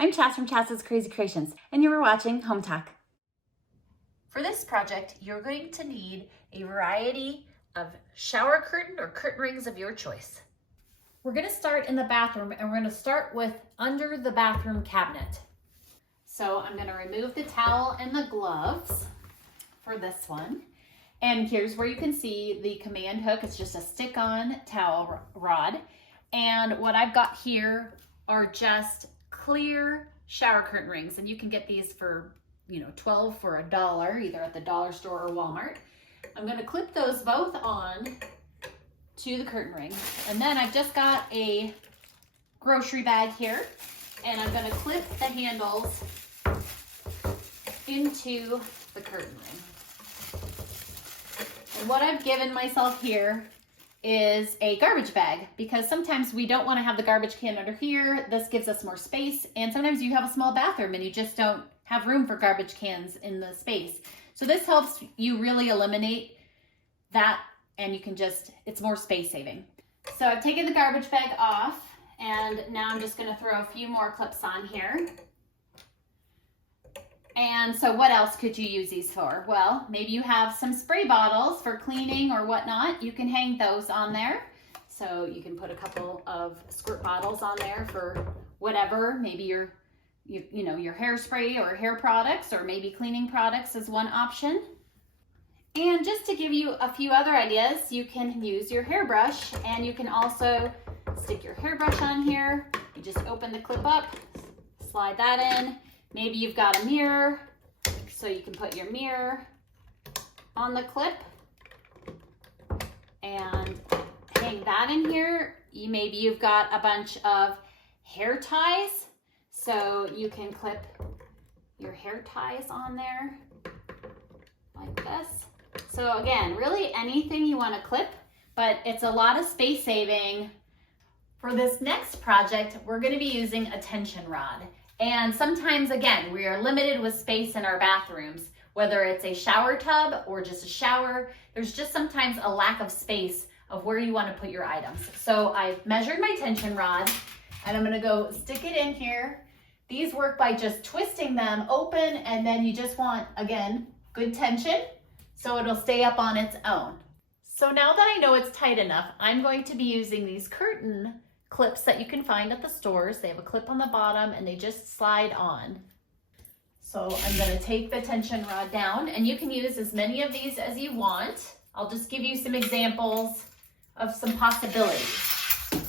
I'm Chas from Chas's Crazy Creations, and you are watching Hometalk. For this project, you're going to need a variety of shower curtain or curtain rings of your choice. We're going to start in the bathroom, and we're going to start with under the bathroom cabinet. So I'm going to remove the towel and the gloves for this one. And here's where you can see the command hook. It's just a stick-on towel rod. And what I've got here are just clear shower curtain rings. And you can get these for, $12 for $1, either at the dollar store or Walmart. I'm gonna clip those both on to the curtain ring. And then I've just got a grocery bag here, and I'm gonna clip the handles into the curtain ring. And what I've given myself here is a garbage bag, because sometimes we don't want to have the garbage can under here. This gives us more space, and sometimes you have a small bathroom and you just don't have room for garbage cans in the space. So this helps you really eliminate that, and you can it's more space saving. So I've taken the garbage bag off, and now I'm just going to throw a few more clips on here. And so what else could you use these for? Well, maybe you have some spray bottles for cleaning or whatnot. You can hang those on there. So you can put a couple of squirt bottles on there for whatever. Maybe your hairspray or hair products, or maybe cleaning products is one option. And just to give you a few other ideas, you can use your hairbrush, and you can also stick your hairbrush on here. You just open the clip up, slide that in. Maybe you've got a mirror, so you can put your mirror on the clip and hang that in here. Maybe you've got a bunch of hair ties, so you can clip your hair ties on there like this. So again, really anything you want to clip, but it's a lot of space saving. For this next project, we're going to be using a tension rod. And sometimes, again, we are limited with space in our bathrooms, whether it's a shower tub or just a shower. There's just sometimes a lack of space of where you want to put your items. So I've measured my tension rod, and I'm going to go stick it in here. These work by just twisting them open, and then you just want, again, good tension, so it'll stay up on its own. So now that I know it's tight enough, I'm going to be using these curtain clips that you can find at the stores. They have a clip on the bottom, and they just slide on. So I'm going to take the tension rod down, and you can use as many of these as you want. I'll just give you some examples of some possibilities.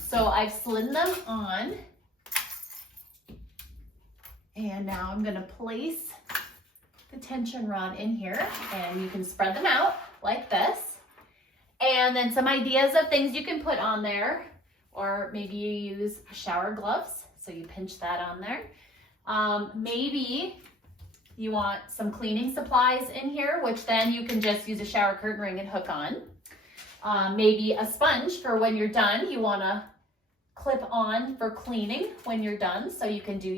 So I've slid them on, and now I'm going to place the tension rod in here, and you can spread them out like this. And then some ideas of things you can put on there. Or maybe you use shower gloves, so you pinch that on there. Maybe you want some cleaning supplies in here, which then you can just use a shower curtain ring and hook on. Maybe a sponge for when you're done. You want to clip on for cleaning when you're done, so you can do,